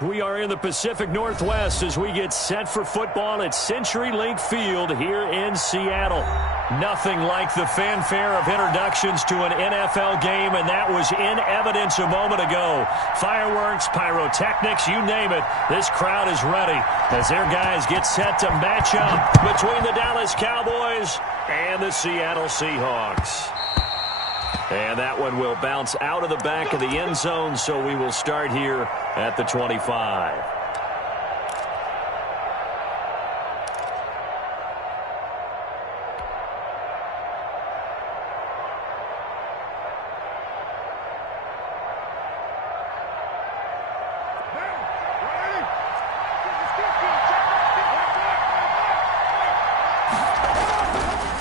We are in the Pacific Northwest as we get set for football at CenturyLink Field here in Seattle. Nothing like the fanfare of introductions to an NFL game, and that was in evidence a moment ago. Fireworks, pyrotechnics, you name it. This crowd is ready as their guys get set to match up between the Dallas Cowboys and the Seattle Seahawks. And that one will bounce out of the back of the end zone, so we will start here at the 25.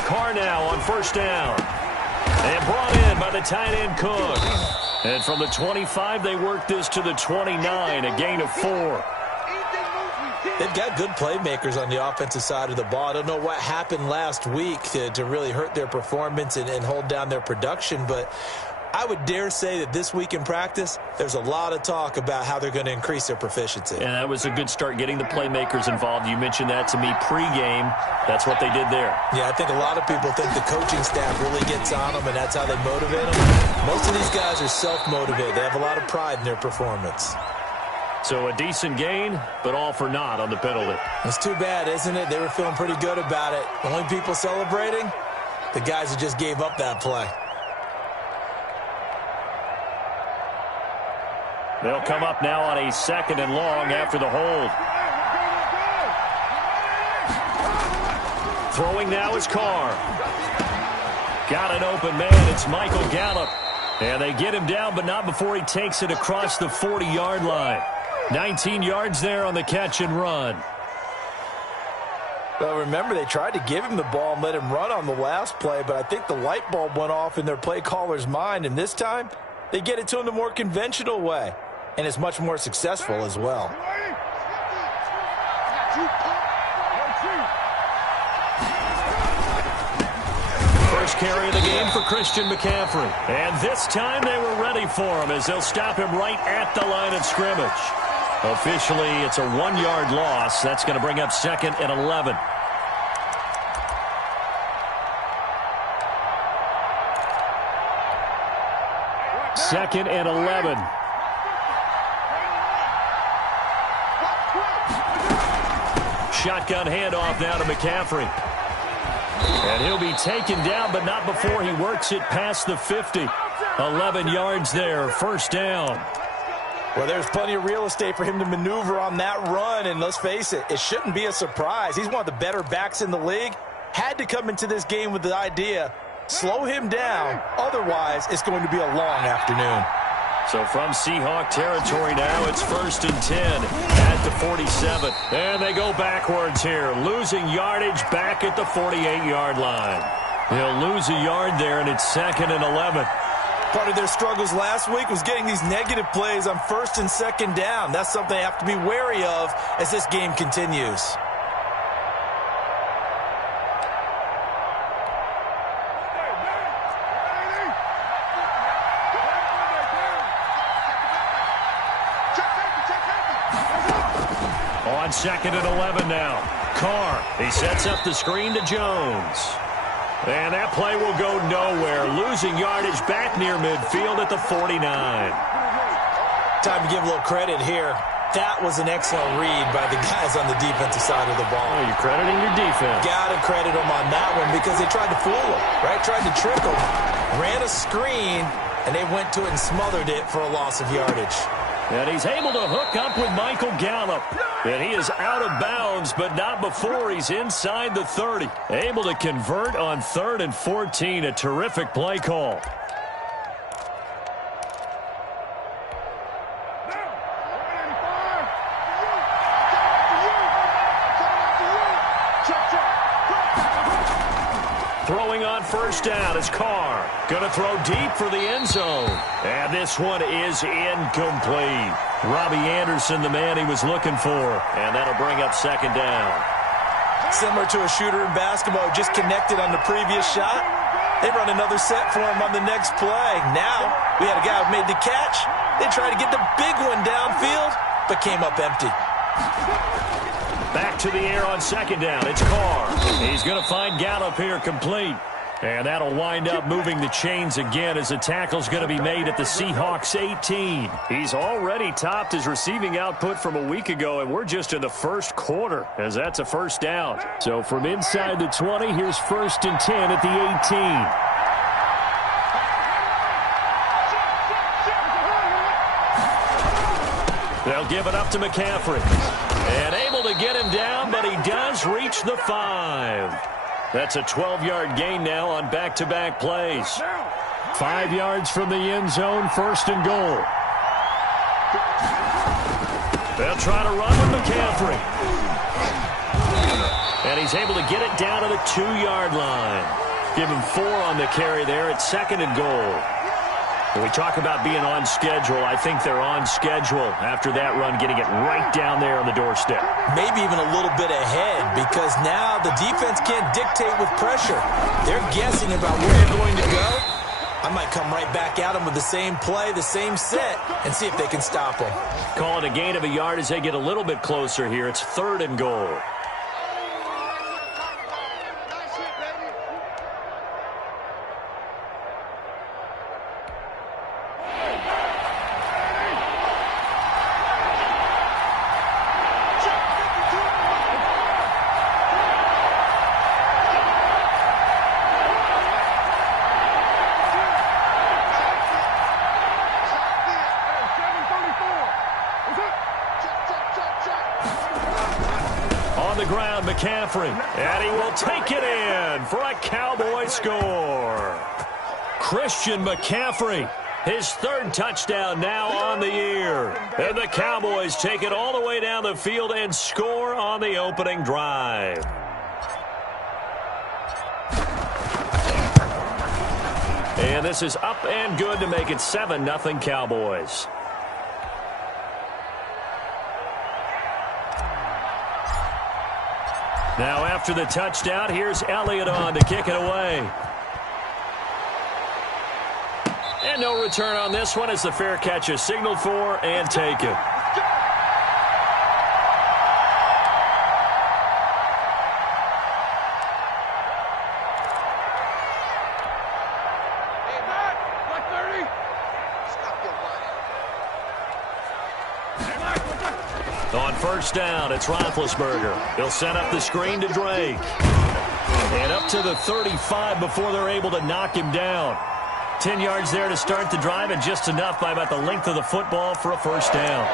Carr now on first down. And brought in by the tight end Cook. And from the 25, they work this to the 29, a gain of 4. They've got good playmakers on the offensive side of the ball. I don't know what happened last week to really hurt their performance and hold down their production, but I would dare say that this week in practice, there's a lot of talk about how they're going to increase their proficiency. And that was a good start getting the playmakers involved. You mentioned that to me pregame. That's what they did there. Yeah, I think a lot of people think the coaching staff really gets on them, and that's how they motivate them. Most of these guys are self-motivated. They have a lot of pride in their performance. So a decent gain, but all for naught on the penalty. It's too bad, isn't it? They were feeling pretty good about it. The only people celebrating, the guys who just gave up that play. They'll come up now on a 2nd and long after the hold. Throwing now is Carr. Got an open man. It's Michael Gallup. And they get him down, but not before he takes it across the 40-yard line. 19 yards there on the catch and run. Well, remember, they tried to give him the ball and let him run on the last play, but I think the light bulb went off in their play caller's mind, and this time they get it to him the more conventional way. And it's much more successful as well. First carry of the game for Christian McCaffrey. And this time they were ready for him as they'll stop him right at the line of scrimmage. Officially, it's a 1-yard loss. That's going to bring up 2nd and 11. Second and 11. Shotgun handoff now to McCaffrey. And he'll be taken down, but not before he works it past the 50. 11 yards there, first down. Well, there's plenty of real estate for him to maneuver on that run, and let's face it, it shouldn't be a surprise. He's one of the better backs in the league. Had to come into this game with the idea, slow him down, otherwise it's going to be a long afternoon. So from Seahawk territory now, it's 1st and 10 at the 47. And they go backwards here, losing yardage back at the 48-yard line. They'll lose a yard there, and it's 2nd and 11. Part of their struggles last week was getting these negative plays on 1st and 2nd down. That's something they have to be wary of as this game continues. On 2nd and 11 now. Carr, he sets up the screen to Jones. And that play will go nowhere. Losing yardage back near midfield at the 49. Time to give a little credit here. That was an excellent read by the guys on the defensive side of the ball. Oh, you're crediting your defense. Got to credit them on that one because they tried to fool them, right? Tried to trick them. Ran a screen, and they went to it and smothered it for a loss of yardage. And he's able to hook up with Michael Gallup. And he is out of bounds, but not before he's inside the 30. Able to convert on 3rd and 14. A terrific play call. Throwing on first down is Carr. Going to throw deep for the end zone. And this one is incomplete. Robbie Anderson, the man he was looking for. And that'll bring up 2nd down. Similar to a shooter in basketball, just connected on the previous shot. They run another set for him on the next play. Now, we had a guy who made the catch. They try to get the big one downfield. but came up empty. Back to the air on second down. It's Carr. He's going to find Gallup here complete. And that'll wind up moving the chains again as the tackle's going to be made at the Seahawks 18. He's already topped his receiving output from a week ago, and we're just in the first quarter as that's a first down. So from inside the 20, here's 1st and 10 at the 18. They'll give it up to McCaffrey. And able to get him down, but he does reach the 5. That's a 12-yard gain now on back-to-back plays. 5 yards from the end zone, 1st and goal. They'll try to run with McCaffrey. And he's able to get it down to the 2-yard line. Give him 4 on the carry there at 2nd and goal. When we talk about being on schedule, I think they're on schedule after that run, getting it right down there on the doorstep. Maybe even a little bit ahead, because now the defense can't dictate with pressure. They're guessing about where they're going to go. I might come right back at them with the same play, the same set, and see if they can stop them. Call it a gain of a yard as they get a little bit closer here. It's 3rd and goal. McCaffrey, and he will take it in for a Cowboy score. Christian McCaffrey, his 3rd touchdown now on the year. And the Cowboys take it all the way down the field and score on the opening drive. And this is up and good to make it 7-0 Cowboys. Now after the touchdown, here's Elliott on to kick it away. And no return on this one as the fair catch is signaled for and taken. On 1st down, it's Roethlisberger. He'll set up the screen to Drake. And up to the 35 before they're able to knock him down. 10 yards there to start the drive, and just enough by about the length of the football for a 1st down.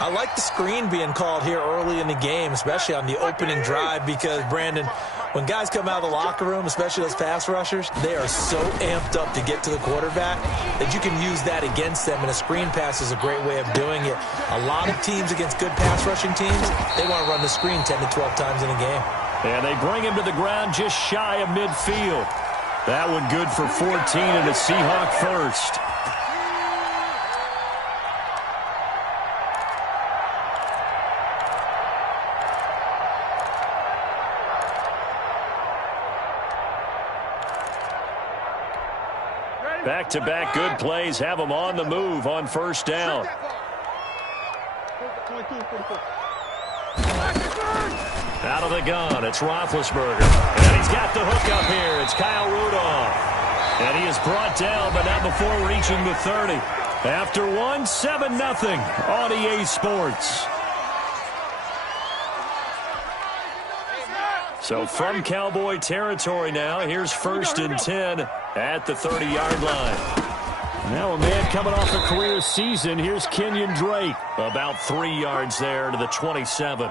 I like the screen being called here early in the game, especially on the opening drive, because, Brandon, when guys come out of the locker room, especially those pass rushers, they are so amped up to get to the quarterback that you can use that against them, and a screen pass is a great way of doing it. A lot of teams against good pass rushing teams, they want to run the screen 10 to 12 times in a game. And they bring him to the ground just shy of midfield. That one good for 14 and a Seahawk 1st. Back-to-back good plays have them on the move on 1st down. Out of the gun, it's Roethlisberger. And he's got the hook up here. It's Kyle Rudolph. And he is brought down, but not before reaching the 30. After 7-0 on EA Sports. So from Cowboy territory now, here's 1st and 10 at the 30-yard line. Now a man coming off a career season. Here's Kenyon Drake. About 3 yards there to the 27.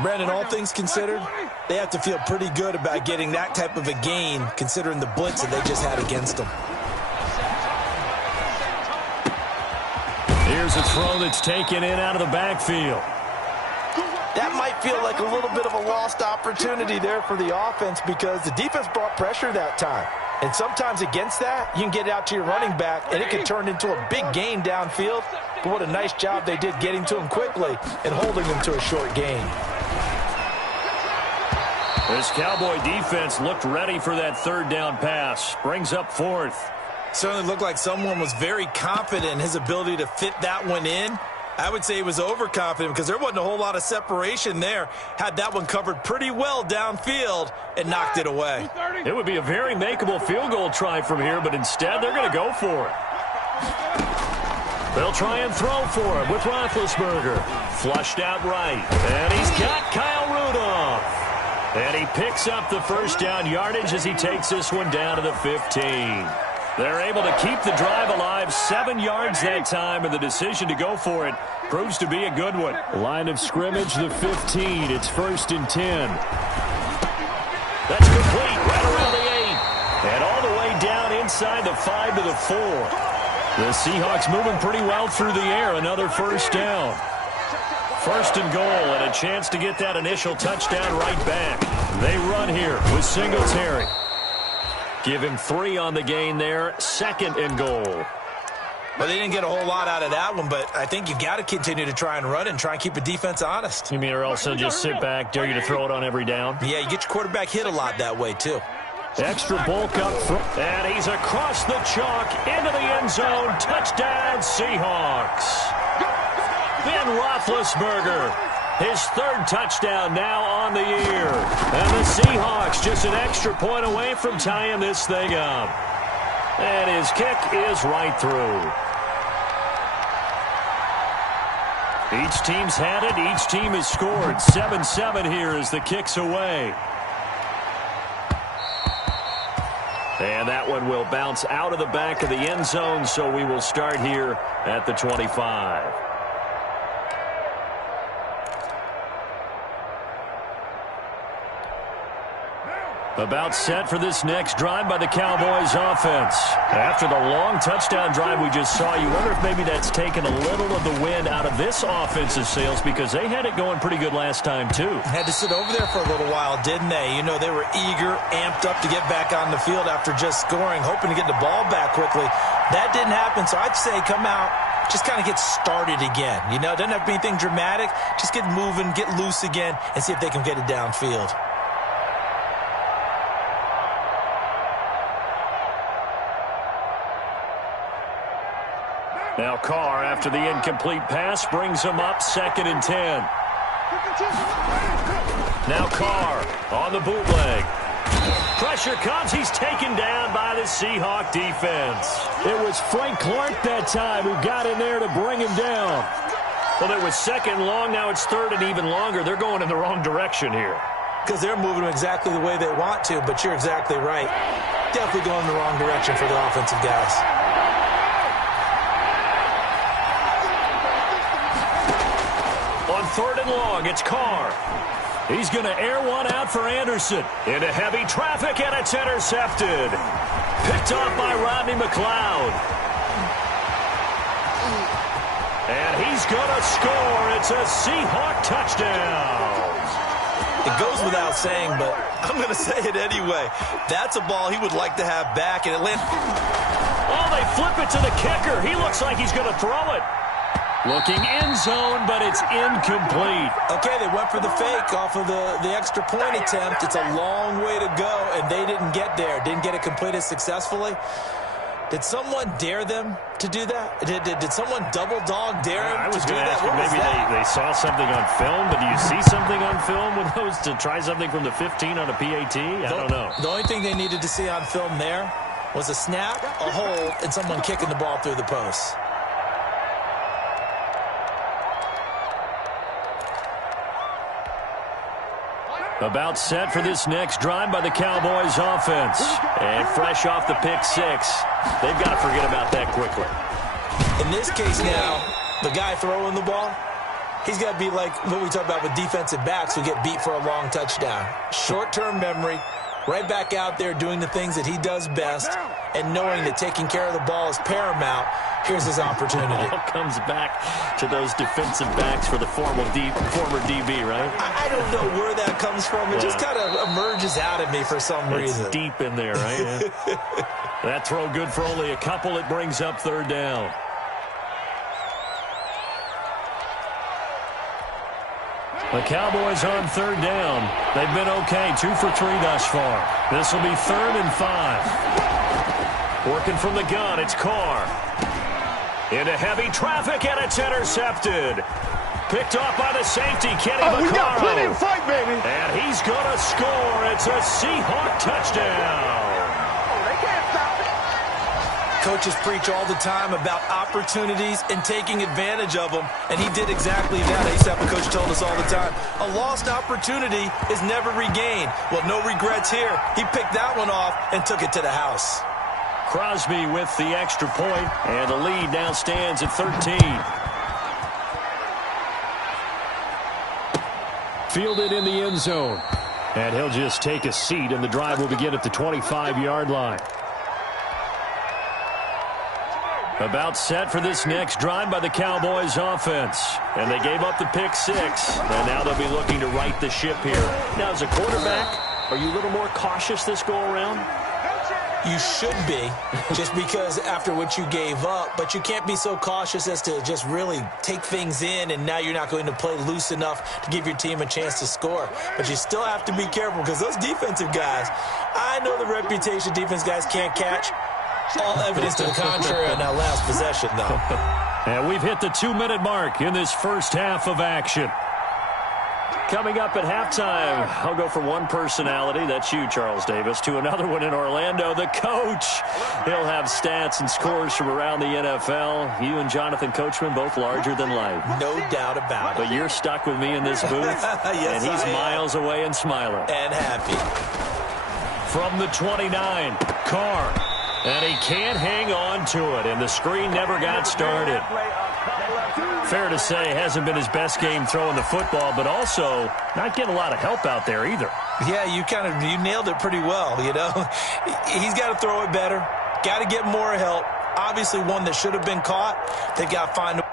Brandon, all things considered, they have to feel pretty good about getting that type of a gain, considering the blitz that they just had against them. Here's a throw that's taken in out of the backfield. That might feel like a little bit of a lost opportunity there for the offense, because the defense brought pressure that time. And sometimes against that, you can get it out to your running back, and it can turn into a big gain downfield. But what a nice job they did getting to him quickly and holding him to a short gain. This Cowboy defense looked ready for that 3rd down pass. Brings up 4th. Certainly looked like someone was very confident in his ability to fit that one in. I would say he was overconfident because there wasn't a whole lot of separation there. Had that one covered pretty well downfield and knocked it away. It would be a very makeable field goal try from here, but instead they're going to go for it. They'll try and throw for it with Roethlisberger. Flushed out right. And he's got Kyle Rudolph. And he picks up the first down yardage as he takes this one down to the 15. They're able to keep the drive alive, 7 yards that time, and the decision to go for it proves to be a good one. Line of scrimmage, the 15. It's 1st and 10. That's complete right around the 8. And all the way down inside the 5 to the 4. The Seahawks moving pretty well through the air. Another first down. 1st and goal, and a chance to get that initial touchdown right back. They run here with Singletary. Give him 3 on the gain there. 2nd and goal. Well, they didn't get a whole lot out of that one, but I think you got to continue to try and run and try and keep the defense honest. You mean or else they'll just sit back, dare you to throw it on every down? Yeah, you get your quarterback hit a lot that way, too. Extra bulk up front, and he's across the chalk into the end zone. Touchdown, Seahawks. Ben Roethlisberger, his 3rd touchdown now on the year. And the Seahawks just an extra point away from tying this thing up. And his kick is right through. Each team's had it. Each team has scored. 7-7 here as the kick's away. And that one will bounce out of the back of the end zone, so we will start here at the 25. About set for this next drive by the Cowboys offense. After the long touchdown drive we just saw, you wonder if maybe that's taken a little of the wind out of this offensive sails because they had it going pretty good last time too. Had to sit over there for a little while, didn't they? You know, they were eager, amped up to get back on the field after just scoring, hoping to get the ball back quickly. That didn't happen, so I'd say come out, just kind of get started again. You know, it doesn't have to be anything dramatic. Just get moving, get loose again, and see if they can get it downfield. Now Carr, after the incomplete pass, brings him up 2nd and 10. Now Carr on the bootleg. Pressure comes. He's taken down by the Seahawk defense. It was Frank Clark that time who got in there to bring him down. Well, it was 2nd long. Now it's 3rd and even longer. They're going in the wrong direction here. Because they're moving exactly the way they want to, but you're exactly right. Definitely going in the wrong direction for the offensive guys. On 3rd and long, it's Carr. He's going to air one out for Anderson. Into heavy traffic, and it's intercepted. Picked off by Rodney McLeod. And he's going to score. It's a Seahawk touchdown. It goes without saying, but I'm going to say it anyway. That's a ball he would like to have back, and it landed. Oh, they flip it to the kicker. He looks like he's going to throw it. Looking end zone, but it's incomplete. Okay, they went for the fake off of the extra point attempt. It's a long way to go, and they didn't get there. Didn't get it completed successfully. Did someone dare them to do that? Did someone double dog dare them to do that? Maybe they saw something on film, but do you see something on film with those to try something from the 15 on a PAT? I don't know. The only thing they needed to see on film there was a snap, a hold, and someone kicking the ball through the post. About set for this next drive by the Cowboys offense. And fresh off the pick 6. They've got to forget about that quickly. In this case now, the guy throwing the ball, he's got to be like what we talk about with defensive backs who get beat for a long touchdown. Short-term memory, right back out there doing the things that he does best, and knowing that taking care of the ball is paramount. Here's his opportunity. It all comes back to those defensive backs for the former DB, right? I don't know where that comes from. It just kind of emerges out of me for some reason. It's deep in there, right? Yeah. That throw good for only a couple. It brings up 3rd down. The Cowboys on 3rd down. They've been okay, 2 for 3 thus far. This will be 3rd and 5. Working from the gun, it's Carr. Into heavy traffic, and it's intercepted. Picked off by the safety, Kenny Vaccaro. We got plenty of fight, baby. And he's going to score. It's a Seahawk touchdown. They can't stop it. Coaches preach all the time about opportunities and taking advantage of them, and he did exactly that. I used to have a coach told us all the time, a lost opportunity is never regained. Well, no regrets here. He picked that one off and took it to the house. Crosby with the extra point, and the lead now stands at 13. Fielded in the end zone. And he'll just take a seat, and the drive will begin at the 25-yard line. About set for this next drive by the Cowboys offense. And they gave up the pick six. And now they'll be looking to right the ship here. Now, as a quarterback, are you a little more cautious this go-around? You should be, just because after what you gave up, but you can't be so cautious as to just really take things in, and now you're not going to play loose enough to give your team a chance to score. But you still have to be careful, because those defensive guys, I know the reputation defense guys can't catch. All evidence to the contrary on that last possession, though. And we've hit the 2-minute mark in this first half of action. Coming up at halftime, I'll go from one personality, that's you, Charles Davis, to another one in Orlando, the coach. He'll have stats and scores from around the NFL. You and Jonathan Coachman, both larger than life. No doubt about it. But you're stuck with me in this booth, yes, and he's miles away and smiling. And happy. From the 29, Carr. And he can't hang on to it, and the screen never got started. Fair to say, hasn't been his best game throwing the football, but also not getting a lot of help out there either. Yeah, you nailed it pretty well, you know. He's got to throw it better, got to get more help. Obviously one that should have been caught. They got to find a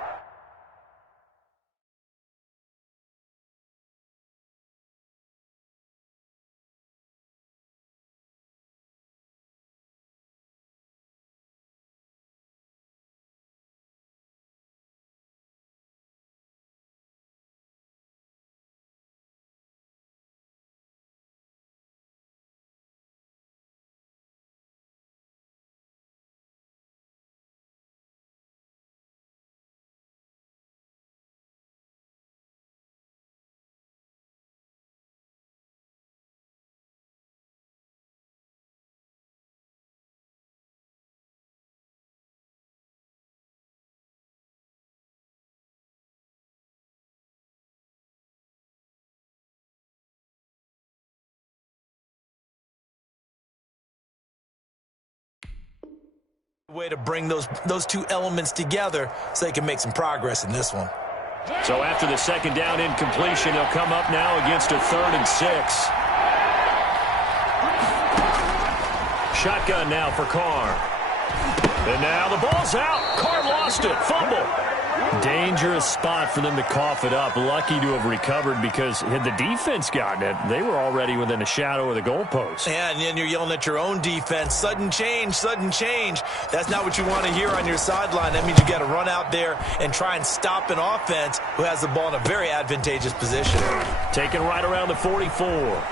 way to bring those two elements together so they can make some progress in this one. So after the second down incompletion, they'll come up now against a 3rd and 6. Shotgun now for Carr. And now the ball's out. Carr lost it. Fumble. Dangerous spot for them to cough it up. Lucky to have recovered, because had the defense gotten it, they were already within a shadow of the goalpost. Yeah, and then you're yelling at your own defense. Sudden change, sudden change. That's not what you want to hear on your sideline. That means you got to run out there and try and stop an offense who has the ball in a very advantageous position. Taken right around the 44.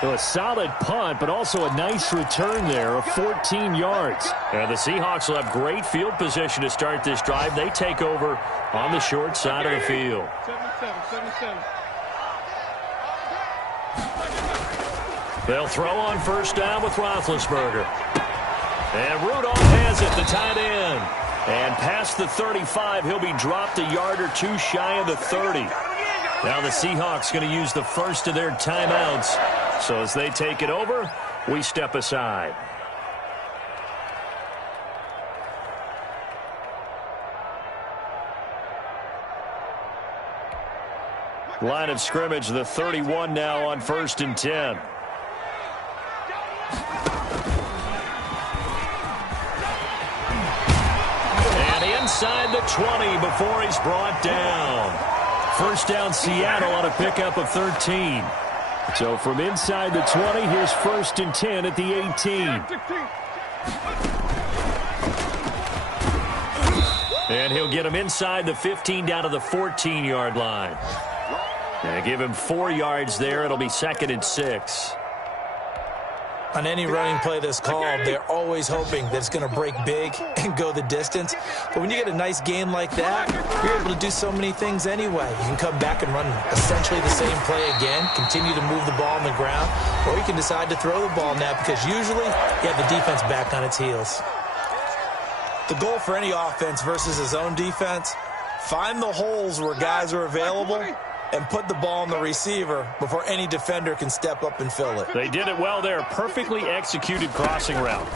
So a solid punt, but also a nice return there of 14 yards. And the Seahawks will have great field position to start this drive. They take over on the short side of the field. 77. They'll throw on first down with Roethlisberger. And Rudolph has it, the tight end. And past the 35, he'll be dropped a yard or two shy of the 30. Now the Seahawks going to use the first of their timeouts. So as they take it over, we step aside. Line of scrimmage, the 31 now on 1st and 10. And inside the 20 before he's brought down. First down Seattle on a pickup of 13. So from inside the 20, here's 1st and 10 at the 18. And he'll get him inside the 15 down to the 14-yard line. And give him 4 yards there. It'll be 2nd and 6. On any running play that's called, they're always hoping that it's going to break big and go the distance. But when you get a nice game like that, you're able to do so many things anyway. You can come back and run essentially the same play again, continue to move the ball on the ground, or you can decide to throw the ball now because usually you have the defense back on its heels. The goal for any offense versus his own defense, find the holes where guys are available and put the ball on the receiver before any defender can step up and fill it. They did it well there. Perfectly executed crossing route.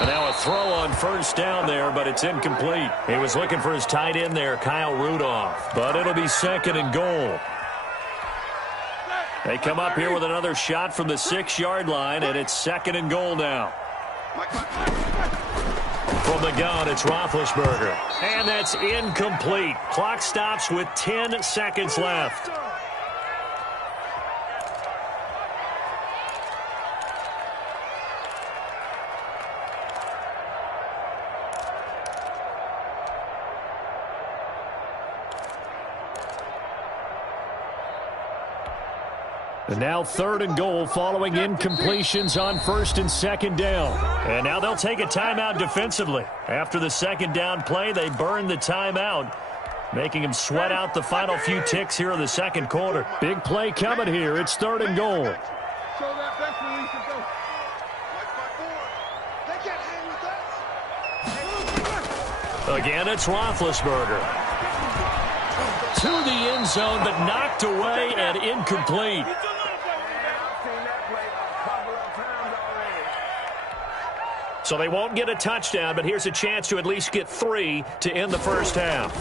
And now a throw on first down there, but it's incomplete. He was looking for his tight end there, Kyle Rudolph. But it'll be 2nd and goal. They come up here with another shot from the 6-yard line, and it's 2nd and goal now. From the gun, it's Roethlisberger. And that's incomplete. Clock stops with 10 seconds left. And now 3rd and goal following incompletions on 1st and 2nd down. And now they'll take a timeout defensively. After the 2nd down play, they burn the timeout, making them sweat out the final few ticks here in the 2nd quarter. Big play coming here. It's 3rd and goal. Show that best release and go. They can't hang with us. Again, it's Roethlisberger. To the end zone, but knocked away and incomplete. So they won't get a touchdown, but here's a chance to at least get 3 to end the first half.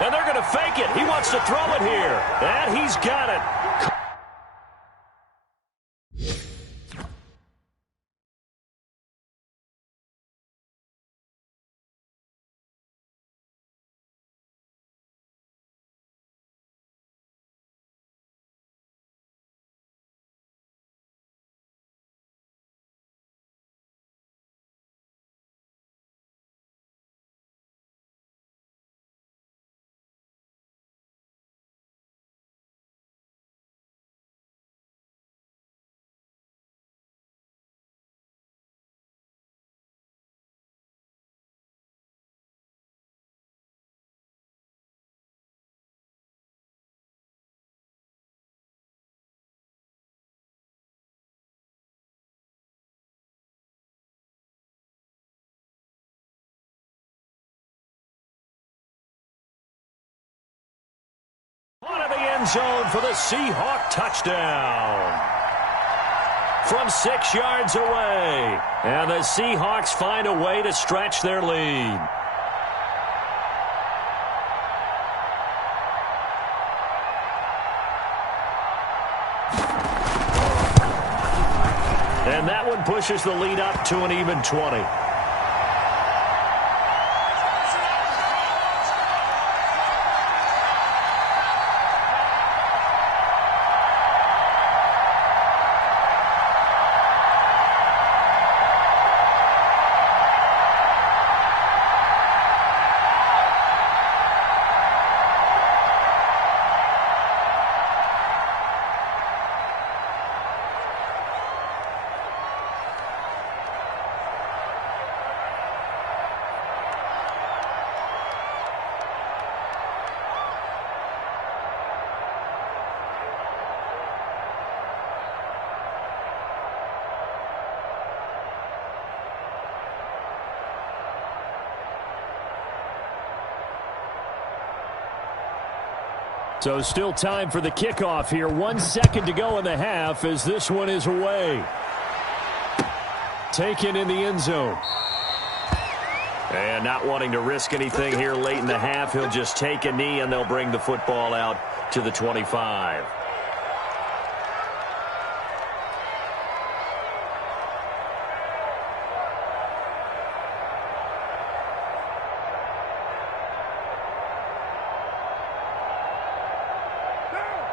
And they're going to fake it. He wants to throw it here. And he's got it. Out of the end zone for the Seahawk touchdown. From 6 yards away. And the Seahawks find a way to stretch their lead. And that one pushes the lead up to an even 20. So still time for the kickoff here. 1 second to go in the half as this one is away. Taken in the end zone. And not wanting to risk anything here late in the half, he'll just take a knee and they'll bring the football out to the 25.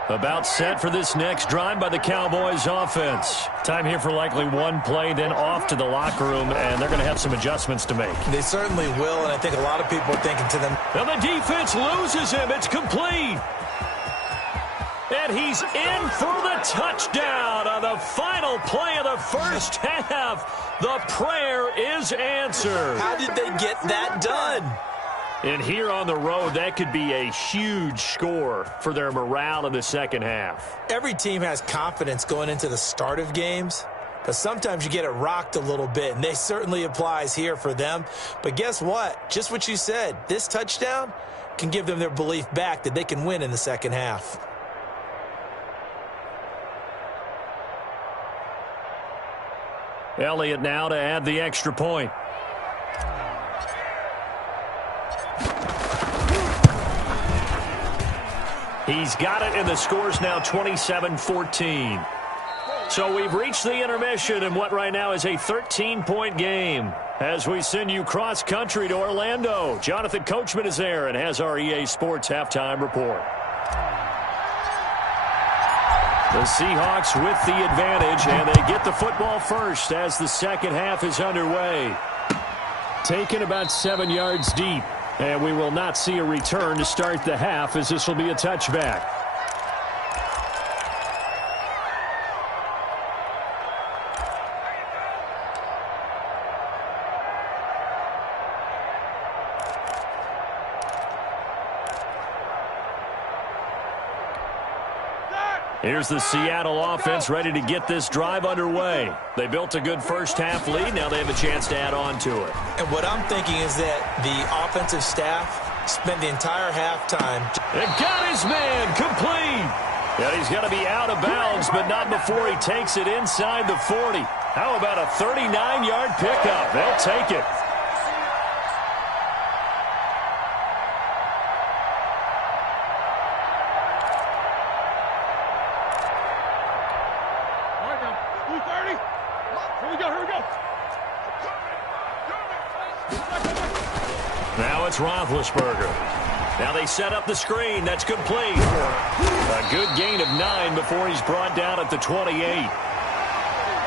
About set for this next drive by the Cowboys offense. Time here for likely one play, then off to the locker room, and they're going to have some adjustments to make. They certainly will, and I think a lot of people are thinking to them. And the defense loses him. It's complete. And he's in for the touchdown on the final play of the first half. The prayer is answered. How did they get that done? And here on the road, that could be a huge score for their morale in the second half. Every team has confidence going into the start of games, but sometimes you get it rocked a little bit, and they certainly applies here for them. But guess what? Just what you said, this touchdown can give them their belief back that they can win in the second half. Elliott now to add the extra point. He's got it, and the score's now 27-14. So we've reached the intermission in what right now is a 13-point game. As we send you cross-country to Orlando, Jonathan Coachman is there and has our EA Sports halftime report. The Seahawks with the advantage, and they get the football first as the second half is underway. Taken about 7 yards deep. And we will not see a return to start the half, as this will be a touchback. Here's the Seattle offense ready to get this drive underway. They built a good first half lead. Now they have a chance to add on to it. And what I'm thinking is that the offensive staff spent the entire halftime. It got his man complete. And he's going to be out of bounds, but not before he takes it inside the 40. How about a 39-yard pickup? They'll take it. Now it's Roethlisberger. Now they set up the screen. That's complete. A good gain of 9 before he's brought down at the 28.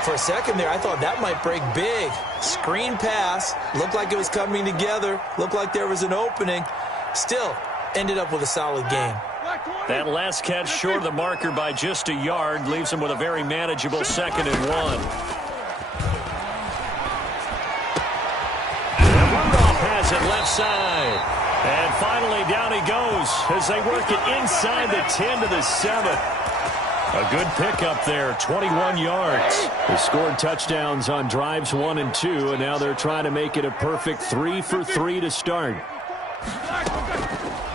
For a second there, I thought that might break big. Screen pass. Looked like it was coming together. Looked like there was an opening. Still, ended up with a solid game. That last catch short of the marker by just a yard leaves him with a very manageable 2nd and 1. Has it left side. And finally down he goes as they work it inside the 10 to the 7. A good pickup there, 21 yards. They scored touchdowns on drives 1 and 2, and now they're trying to make it a perfect 3 for 3 to start.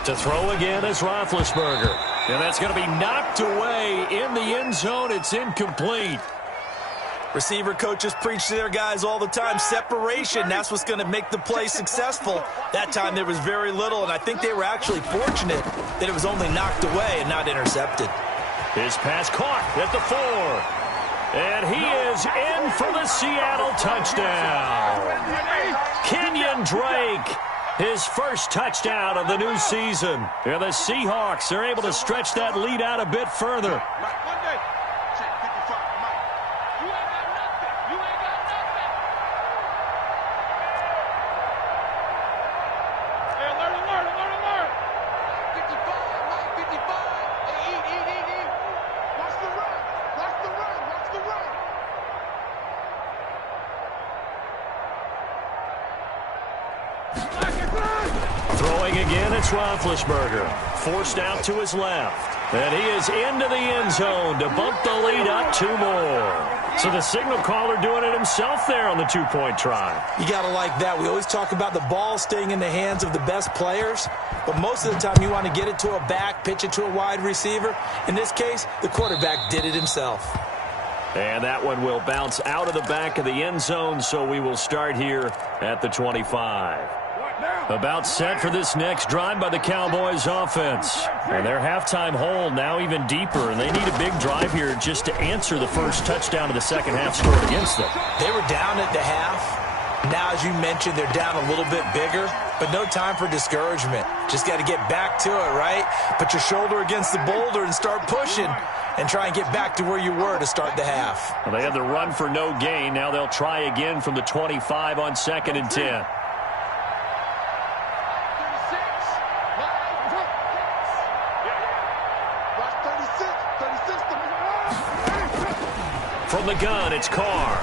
To throw again is Roethlisberger. And that's going to be knocked away in the end zone. It's incomplete. Receiver coaches preach to their guys all the time. Separation, that's what's going to make the play successful. That time there was very little, and I think they were actually fortunate that it was only knocked away and not intercepted. His pass caught at the 4. And he is in for the Seattle touchdown. Kenyon Drake, his first touchdown of the new season. And the Seahawks are able to stretch that lead out a bit further. Throwing again, it's Roethlisberger. Forced out to his left. And he is into the end zone to bump the lead up 2 more. So the signal caller doing it himself there on the 2-point try. You got to like that. We always talk about the ball staying in the hands of the best players, but most of the time you want to get it to a back, pitch it to a wide receiver. In this case, the quarterback did it himself. And that one will bounce out of the back of the end zone, so we will start here at the 25. About set for this next drive by the Cowboys offense. And their halftime hole now even deeper, and they need a big drive here just to answer the first touchdown of the second half scored against them. They were down at the half. Now, as you mentioned, they're down a little bit bigger, but no time for discouragement. Just got to get back to it, right? Put your shoulder against the boulder and start pushing and try and get back to where you were to start the half. Well, they had the run for no gain. Now they'll try again from the 25 on 2nd and 10. From the gun, it's Carr.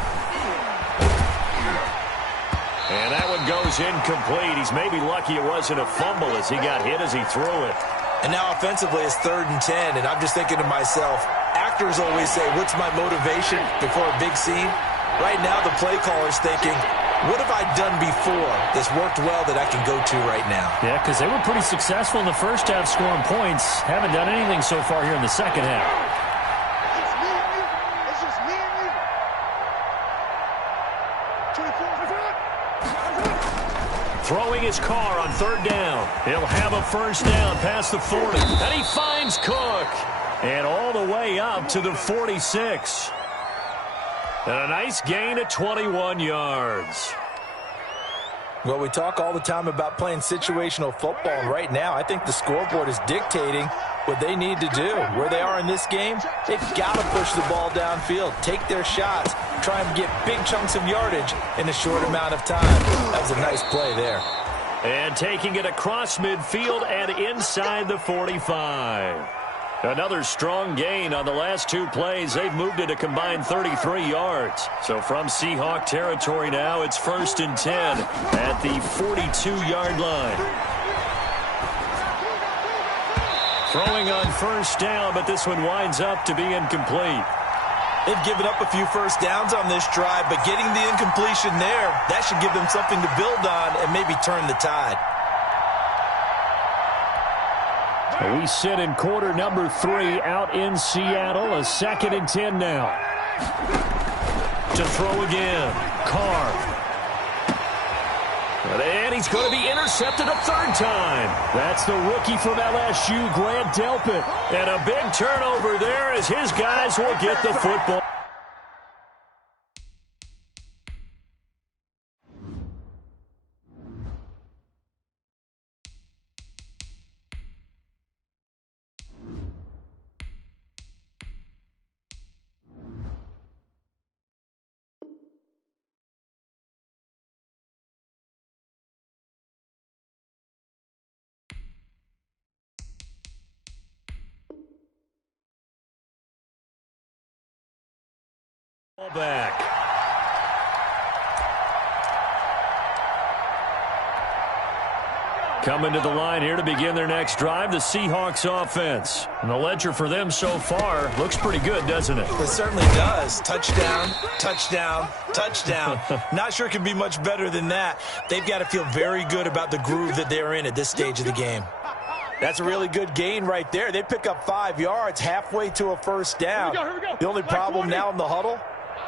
And that one goes incomplete. He's maybe lucky it wasn't a fumble as he got hit as he threw it. And now offensively it's 3rd and 10, and I'm just thinking to myself, actors always say, what's my motivation before a big scene? Right now the play caller's thinking, what have I done before that's worked well that I can go to right now? Yeah, because they were pretty successful in the first half scoring points. Haven't done anything so far here in the second half. It's just me and you. 24. Throwing his car on 3rd down. He'll have a first down past the 40. And he finds Cook. And all the way up to the 46. And a nice gain of 21 yards. Well, we talk all the time about playing situational football, and right now I think the scoreboard is dictating what they need to do. Where they are in this game, they've got to push the ball downfield, take their shots, try and get big chunks of yardage in a short amount of time. That was a nice play there. And taking it across midfield and inside the 45. Another strong gain on the last 2 plays. They've moved it a combined 33 yards. So from Seahawk territory now, it's 1st and 10 at the 42-yard line. Throwing on first down, but this one winds up to be incomplete. They've given up a few first downs on this drive, but getting the incompletion there, that should give them something to build on and maybe turn the tide. We sit in quarter number 3 out in Seattle. A 2nd and 10 now. To throw again. Carr. And he's going to be intercepted a 3rd time. That's the rookie from LSU, Grant Delpit. And a big turnover there as his guys will get the football. Back. Coming to the line here to begin their next drive, the Seahawks offense. And the ledger for them so far looks pretty good, doesn't it? It certainly does. Touchdown, touchdown, touchdown. Not sure it can be much better than that. They've got to feel very good about the groove that they're in at this stage of the game. That's a really good gain right there. They pick up 5 yards halfway to a first down. Here we go. The only problem now in the huddle,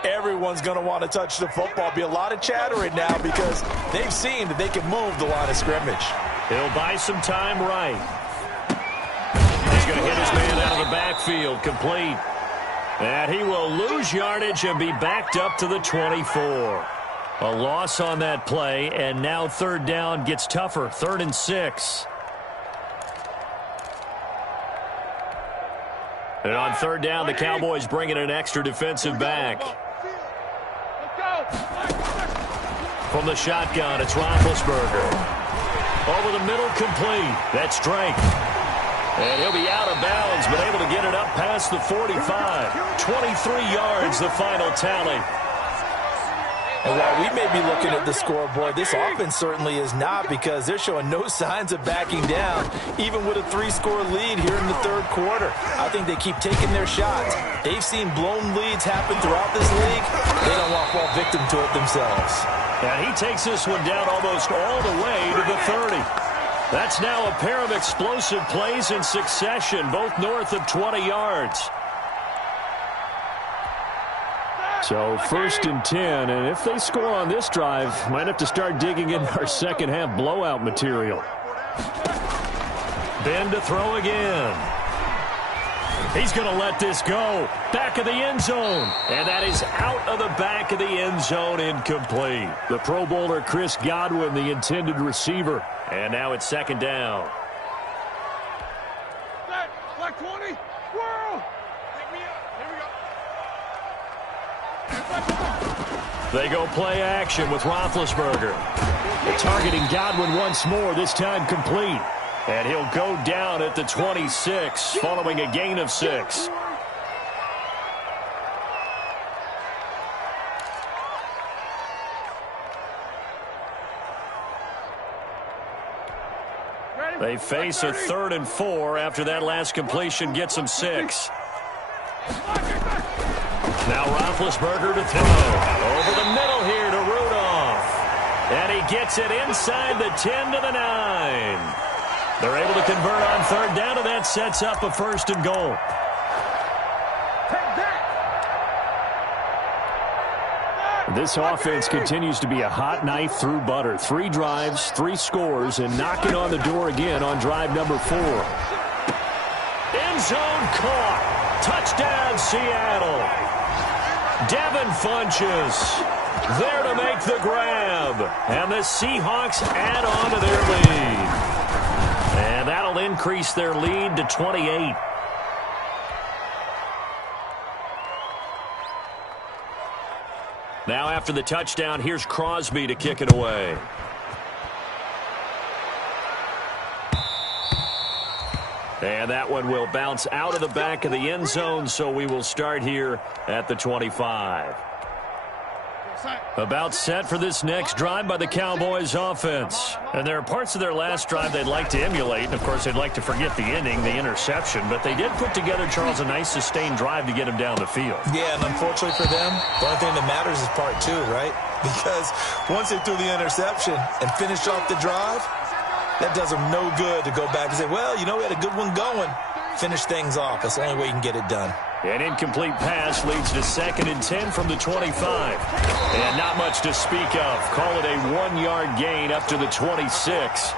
everyone's going to want to touch the football. Be a lot of chattering now because they've seen that they can move the line of scrimmage. He'll buy some time right. He's going to hit his man out of the backfield, complete. And he will lose yardage and be backed up to the 24. A loss on that play, and now 3rd down gets tougher, 3rd and 6. And on 3rd down, the Cowboys bring in an extra defensive back. From the shotgun, it's Roethlisberger. Over the middle, complete. That's Drake. And he'll be out of bounds, but able to get it up past the 45. 23 yards, the final tally. And while we may be looking at the scoreboard, this offense certainly is not, because they're showing no signs of backing down, even with a 3-score lead here in the 3rd quarter. I think they keep taking their shots. They've seen blown leads happen throughout this league. They don't want to fall victim to it themselves. And he takes this one down almost all the way to the 30. That's now a pair of explosive plays in succession, both north of 20 yards. So 1st and 10, and if they score on this drive, might have to start digging in our second half blowout material. Ben to throw again. He's going to let this go. Back of the end zone. And that is out of the back of the end zone, incomplete. The Pro Bowler Chris Godwin, the intended receiver. And now it's 2nd down. Black 20. Whirl. Pick me up. Here we go. They go play action with Roethlisberger. Targeting Godwin once more, this time complete. And he'll go down at the 26, following a gain of 6. They face a 3rd and 4 after that last completion gets them 6. Now Roethlisberger to throw. Over the middle here to Rudolph. And he gets it inside the 10 to the 9. They're able to convert on 3rd down, and that sets up a 1st and goal. This offense continues to be a hot knife through butter. 3 drives, 3 scores, and knocking on the door again on drive number 4. End zone caught. Touchdown, Seattle. Devin Funchess there to make the grab. And the Seahawks add on to their lead. And that'll increase their lead to 28. Now after the touchdown, here's Crosby to kick it away. And that one will bounce out of the back of the end zone, so we will start here at the 25. About set for this next drive by the Cowboys offense. And there are parts of their last drive they'd like to emulate. And, of course, they'd like to forget the ending, the interception. But they did put together, Charles, a nice sustained drive to get him down the field. Yeah, and unfortunately for them, the only thing that matters is part 2, right? Because once they threw the interception and finished off the drive, that does them no good to go back and say, well, you know, we had a good one going. Finish things off. That's the only way you can get it done. An incomplete pass leads to 2nd and 10 from the 25. And not much to speak of. Call it a 1-yard gain up to the 26.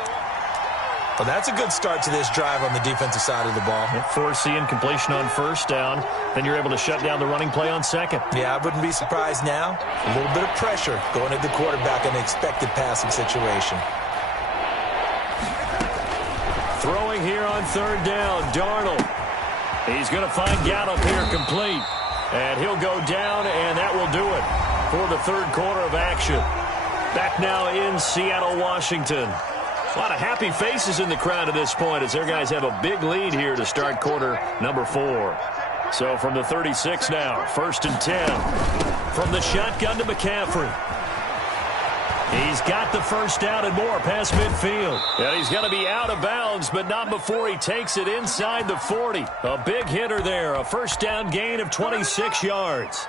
Well, that's a good start to this drive on the defensive side of the ball. Forcing completion on 1st down. Then you're able to shut down the running play on 2nd. Yeah, I wouldn't be surprised now. A little bit of pressure going at the quarterback in an expected passing situation. Throwing here on 3rd down, Darnold. He's going to find Gallup here complete. And he'll go down, and that will do it for the 3rd quarter of action. Back now in Seattle, Washington. A lot of happy faces in the crowd at this point as their guys have a big lead here to start quarter number 4. So from the 36 now, 1st and 10. From the shotgun to McCaffrey. He's got the 1st down and more past midfield. And he's going to be out of bounds, but not before he takes it inside the 40. A big hitter there, a 1st down gain of 26 yards.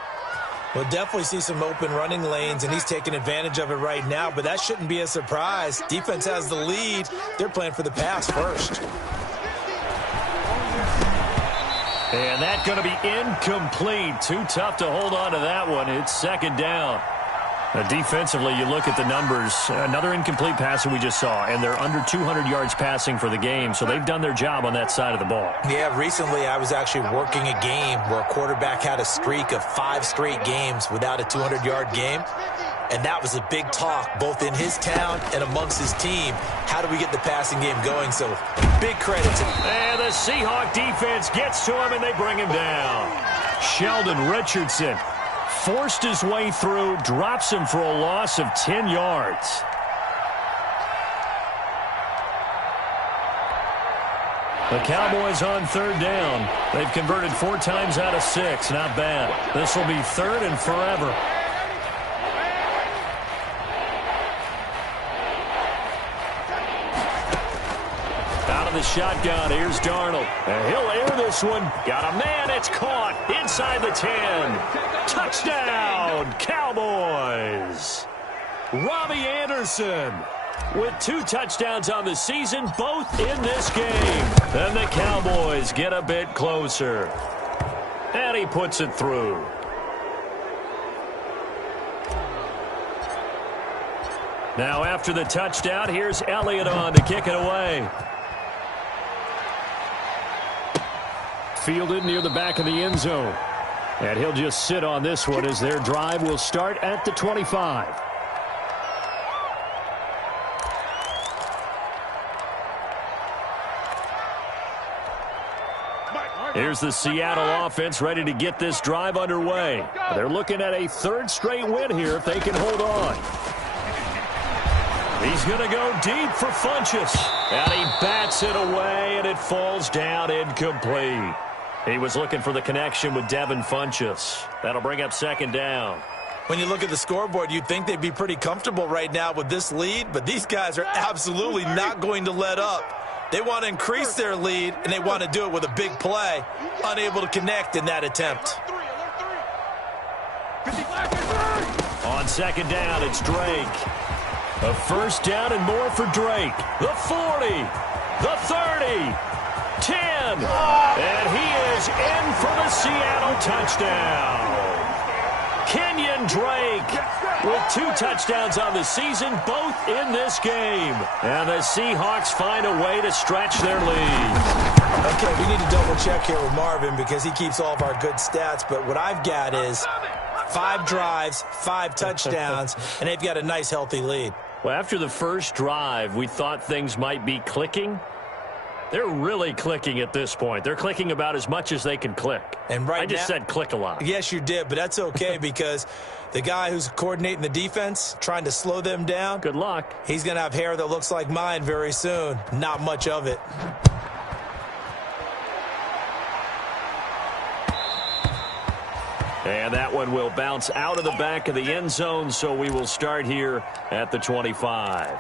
We'll definitely see some open running lanes, and he's taking advantage of it right now, but that shouldn't be a surprise. Defense has the lead. They're playing for the pass first. And that's going to be incomplete. Too tough to hold on to that one. It's 2nd down. Defensively, you look at the numbers. Another incomplete pass that we just saw, and they're under 200 yards passing for the game, so they've done their job on that side of the ball. Yeah, recently I was actually working a game where a quarterback had a streak of 5 straight games without a 200-yard game, and that was a big talk both in his town and amongst his team. How do we get the passing game going? So big credit to him. And the Seahawk defense gets to him, and they bring him down. Sheldon Richardson forced his way through, drops him for a loss of 10 yards. The Cowboys on 3rd down. They've converted 4 times out of 6. Not bad. This will be 3rd and forever. Out of the shotgun, here's Darnold. And he'll air this one. Got a man, it's caught inside the 10. Touchdown, Cowboys. Robbie Anderson with 2 touchdowns on the season, both in this game. And the Cowboys get a bit closer. And he puts it through. Now after the touchdown, here's Elliott on to kick it away. Fielded near the back of the end zone. And he'll just sit on this one as their drive will start at the 25. Here's the Seattle offense ready to get this drive underway. They're looking at a 3rd straight win here if they can hold on. He's going to go deep for Funchess. And he bats it away, and it falls down incomplete. He was looking for the connection with Devin Funchess. That'll bring up 2nd down. When you look at the scoreboard, you'd think they'd be pretty comfortable right now with this lead, but these guys are absolutely not going to let up. They want to increase their lead, and they want to do it with a big play. Unable to connect in that attempt. On second down, it's Drake. A first down and more for Drake. The 40, the 30, 10. And he is in for the Seattle touchdown. Kenyon Drake with 2 touchdowns on the season, both in this game. And the Seahawks find a way to stretch their lead. Okay, we need to double check here with Marvin because he keeps all of our good stats. But what I've got is 5 drives, 5 touchdowns, and they've got a nice, healthy lead. Well, after the first drive, we thought things might be clicking. They're really clicking at this point. They're clicking about as much as they can click. And right I just said click a lot. Yes, you did, but that's okay because the guy who's coordinating the defense, trying to slow them down. Good luck. He's going to have hair that looks like mine very soon. Not much of it. And that one will bounce out of the back of the end zone, so we will start here at the 25.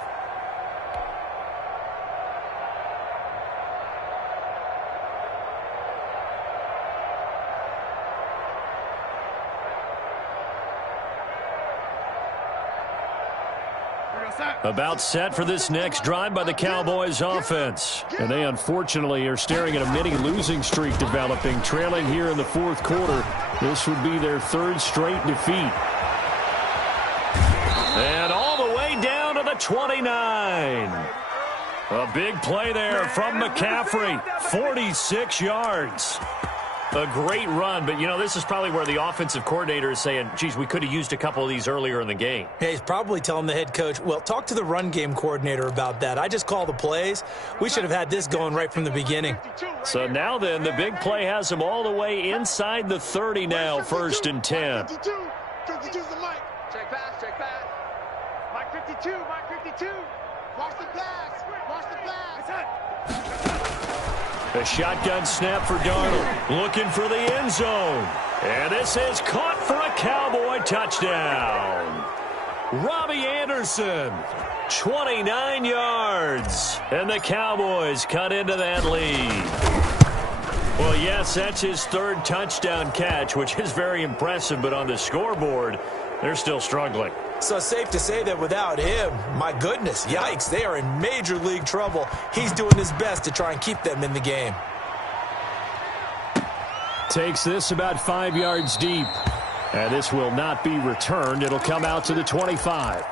About set for this next drive by the Cowboys offense. And they unfortunately are staring at a mini losing streak developing, trailing here in the fourth quarter. This would be their 3rd straight defeat. And all the way down to the 29. A big play there from McCaffrey, 46 yards. A great run, but, you know, this is probably where the offensive coordinator is saying, geez, we could have used a couple of these earlier in the game. Yeah, he's probably telling the head coach, well, talk to the run game coordinator about that. I just call the plays. We should have had this going right from the beginning. So now then, the big play has him all the way inside the 30 now, 1st and 10. 52's the mic. Check pass, check pass. Mike 52, Mike 52. Watch the pass, watch the pass. A shotgun snap for Darnold, looking for the end zone. And this is caught for a Cowboy touchdown. Robbie Anderson, 29 yards. And the Cowboys cut into that lead. Well, yes, that's his 3rd touchdown catch, which is very impressive. But on the scoreboard, they're still struggling. So it's safe to say that without him, my goodness, yikes, they are in major league trouble. He's doing his best to try and keep them in the game. Takes this about 5 yards deep. And this will not be returned. It'll come out to the 25.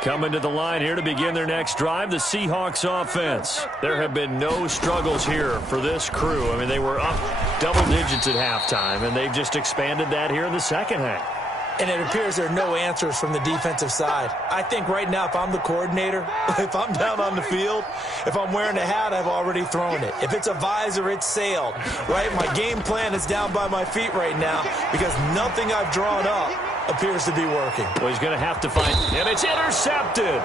Coming to the line here to begin their next drive, the Seahawks offense. There have been no struggles here for this crew. I mean, they were up double digits at halftime, and they've just expanded that here in the second half. And it appears there are no answers from the defensive side. I think right now, if I'm the coordinator, if I'm down on the field, if I'm wearing a hat, I've already thrown it. If it's a visor, it's sailed, right? My game plan is down by my feet right now because nothing I've drawn up appears to be working. Well, he's going to have to find, and it's intercepted.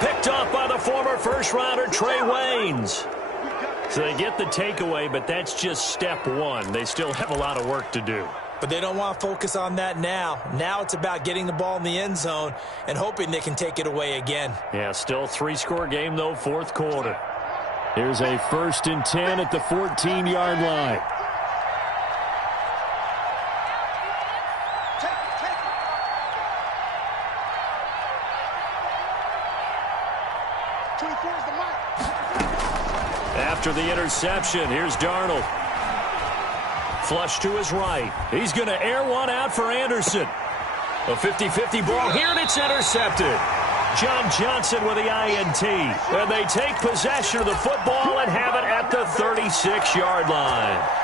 Picked off by the former first-rounder Trey Waynes. So they get the takeaway, but that's just step one. They still have a lot of work to do. But they don't want to focus on that now. Now it's about getting the ball in the end zone and hoping they can take it away again. Yeah, still 3-score game, though, fourth quarter. Here's a 1st and 10 at the 14-yard line. After the interception, here's Darnold. Flush to his right. He's going to air one out for Anderson. A 50-50 ball here, and it's intercepted. John Johnson with the INT. And they take possession of the football and have it at the 36-yard line.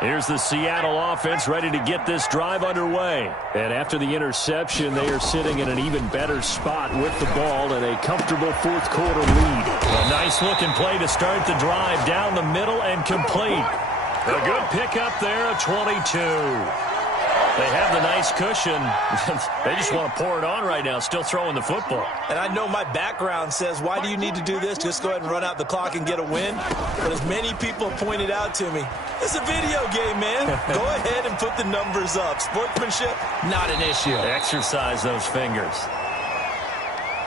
Here's the Seattle offense ready to get this drive underway. And after the interception, they are sitting in an even better spot with the ball and a comfortable fourth quarter lead. A nice-looking play to start the drive down the middle and complete. A good pickup there, a 22. They have the nice cushion. They just want to pour it on right now, still throwing the football. And I know my background says, why do you need to do this? Just go ahead and run out the clock and get a win. But as many people pointed out to me, it's a video game, man. Go ahead and put the numbers up. Sportsmanship, not an issue. Exercise those fingers.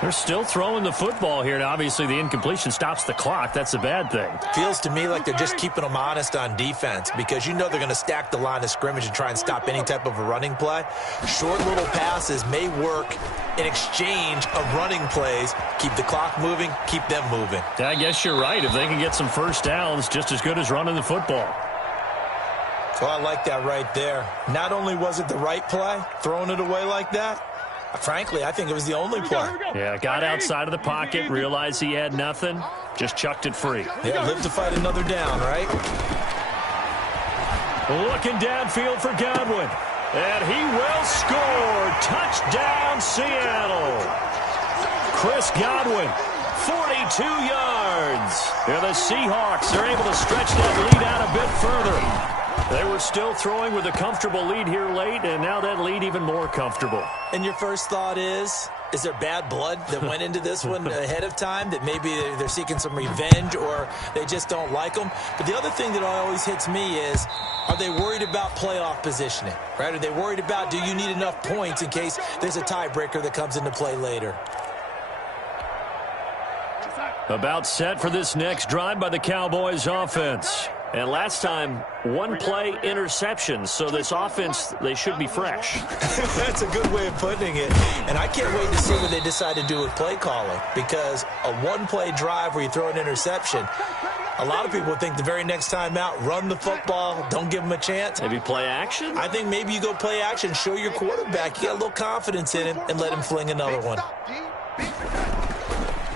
They're still throwing the football here, and obviously the incompletion stops the clock. That's a bad thing. Feels to me like they're just keeping them honest on defense because you know they're going to stack the line of scrimmage and try and stop any type of a running play. Short little passes may work in exchange of running plays. Keep the clock moving, keep them moving. I guess you're right. If they can get some first downs, just as good as running the football. So I like that right there. Not only was it the right play, throwing it away like that, frankly, I think it was the only play. Yeah, got outside of the pocket, realized he had nothing, just chucked it free. Yeah, live to fight another down, right? Looking downfield for Godwin. And he will score. Touchdown, Seattle. Chris Godwin, 42 yards. And the Seahawks are able to stretch that lead out a bit further. They were still throwing with a comfortable lead here late, and now that lead even more comfortable. And your first thought is there bad blood that went into this one ahead of time, that maybe they're seeking some revenge or they just don't like them? But the other thing that always hits me is, are they worried about playoff positioning? Right? Are they worried about, do you need enough points in case there's a tiebreaker that comes into play later? About set for this next drive by the Cowboys offense. And last time, one play interception. So this offense, they should be fresh. That's a good way of putting it. And I can't wait to see what they decide to do with play calling. Because a one-play drive where you throw an interception, a lot of people think the very next time out, run the football, don't give them a chance. Maybe play action? I think maybe you go play action, show your quarterback you got a little confidence in him, and let him fling another one.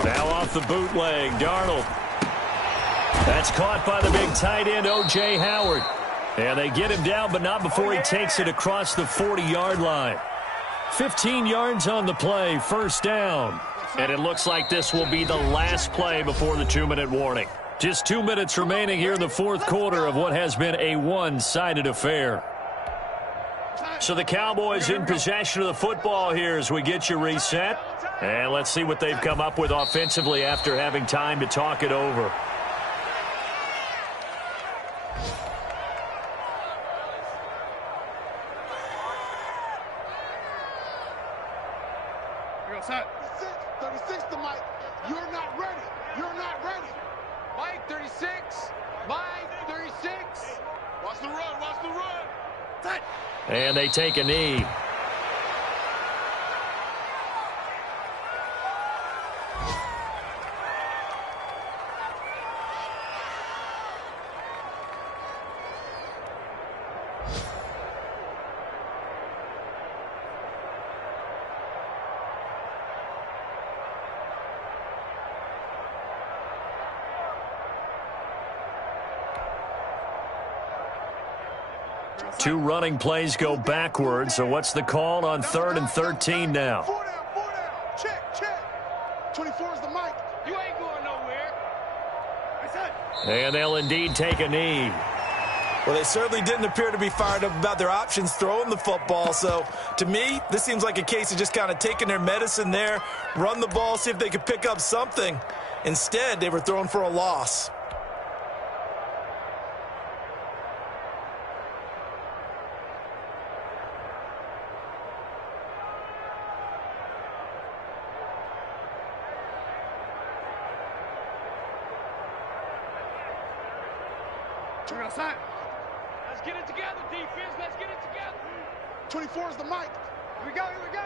Now off the bootleg, Darnold. That's caught by the big tight end, O.J. Howard. And they get him down, but not before he takes it across the 40-yard line. 15 yards on the play, first down. And it looks like this will be the last play before the 2-minute warning. Just 2 minutes remaining here in the fourth quarter of what has been a one-sided affair. So the Cowboys in possession of the football here as we get you reset. And let's see what they've come up with offensively after having time to talk it over. Set. 36 to Mike. You're not ready. You're not ready. Mike 36. Mike 36. Watch the run. Watch the run. Set. And they take a knee. Two running plays go backwards, so what's the call on 3rd and 13 now? 4 down, 4 down. Check. 24 is the mic. You ain't going nowhere. And they'll indeed take a knee. Well, they certainly didn't appear to be fired up about their options throwing the football. So, to me, this seems like a case of just kind of taking their medicine there, run the ball, see if they could pick up something. Instead, they were throwing for a loss. Let's get it together, defense. Let's get it together. 24 is the mic. Here we go. Here we go.